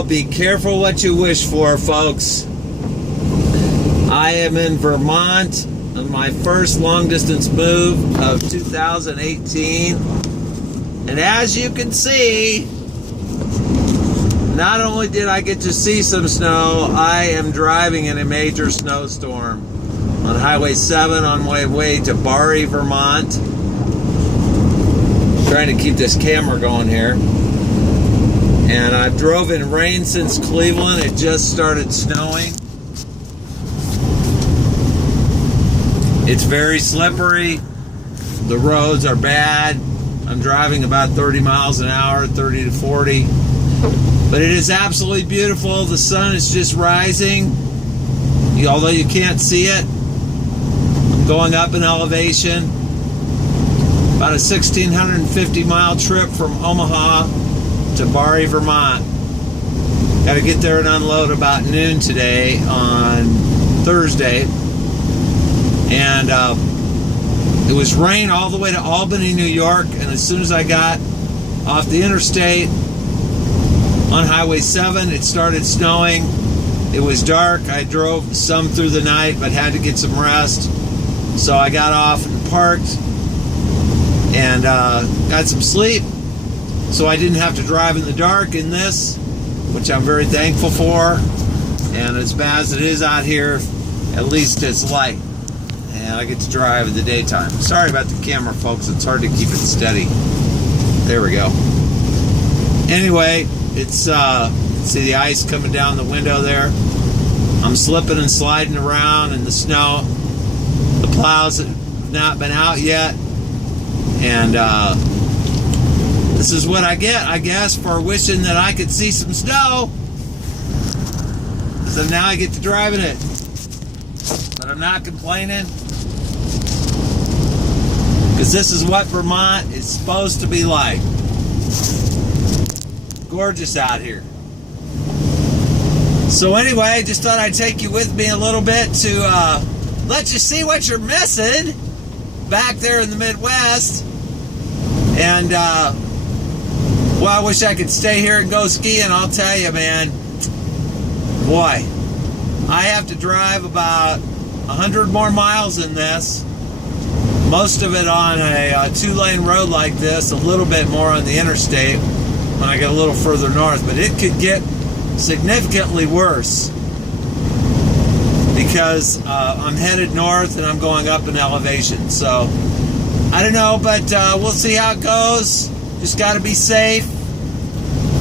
Oh, be careful what you wish for, folks. I am in Vermont on my first long-distance move of 2018. And as you can see, not only did I get to see some snow, I am driving in a major snowstorm on Highway 7 on my way to Barre, Vermont. Trying to keep this camera going here. And I've drove in rain since Cleveland. It just started snowing. It's very slippery. The roads are bad. I'm driving about 30 miles an hour, 30 to 40. But it is absolutely beautiful. The sun is just rising. Although you can't see it. I'm going up in elevation. About a 1,650 mile trip from Omaha to Barre, Vermont. Got to get there and unload about noon today on Thursday. And it was rain all the way to Albany, New York. And as soon as I got off the interstate on Highway 7, it started snowing. It was dark. I drove some through the night, but had to get some rest. So I got off and parked and got some sleep. So I didn't have to drive in the dark in this, which I'm very thankful for. And as bad as it is out here, at least it's light. And I get to drive in the daytime. Sorry about the camera, folks. It's hard to keep it steady. There we go. Anyway, it's see the ice coming down the window there. I'm slipping and sliding around in the snow. The plows have not been out yet. And this is what I get, I guess, for wishing that I could see some snow. So now I get to drive in it. But I'm not complaining. Because this is what Vermont is supposed to be like. Gorgeous out here. So anyway, just thought I'd take you with me a little bit to let you see what you're missing back there in the Midwest. And well, I wish I could stay here and go skiing. I'll tell you, man, boy, I have to drive about 100 more miles in this. Most of it on a two-lane road like this, a little bit more on the interstate when I get a little further north. But it could get significantly worse because I'm headed north and I'm going up in elevation. So I don't know, but we'll see how it goes. Just got to be safe,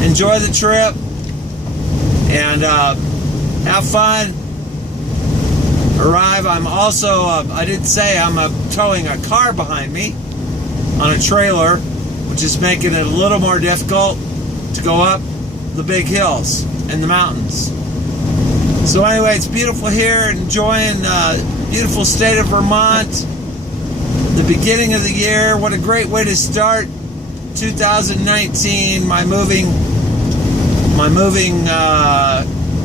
enjoy the trip, and have fun. Arrive. I'm also, I did say I'm towing a car behind me on a trailer, which is making it a little more difficult to go up the big hills and the mountains. So anyway, it's beautiful here, enjoying beautiful state of Vermont. The beginning of the year, what a great way to start 2019, my moving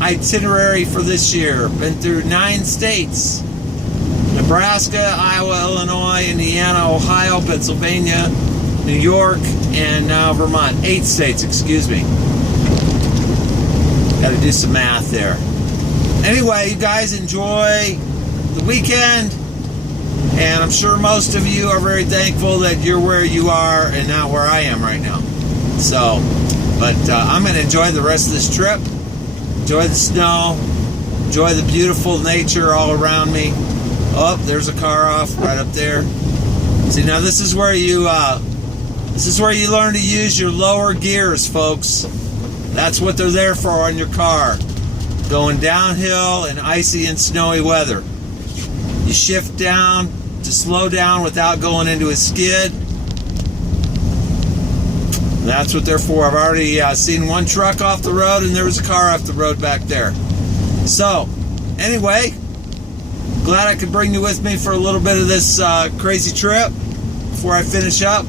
itinerary for this year. Been through 9 states: Nebraska, Iowa, Illinois, Indiana, Ohio, Pennsylvania, New York, and now Vermont. 8 states, excuse me. Got to do some math there. Anyway, you guys enjoy the weekend. And I'm sure most of you are very thankful that you're where you are and not where I am right now. So, but I'm going to enjoy the rest of this trip. Enjoy the snow. Enjoy the beautiful nature all around me. Oh, there's a car off right up there. See, now this is where you learn to use your lower gears, folks. That's what they're there for on your car. Going downhill in icy and snowy weather. You shift down to slow down without going into a skid. That's what they're for. I've already seen one truck off the road, and there was a car off the road back there. So, anyway, glad I could bring you with me for a little bit of this crazy trip before I finish up.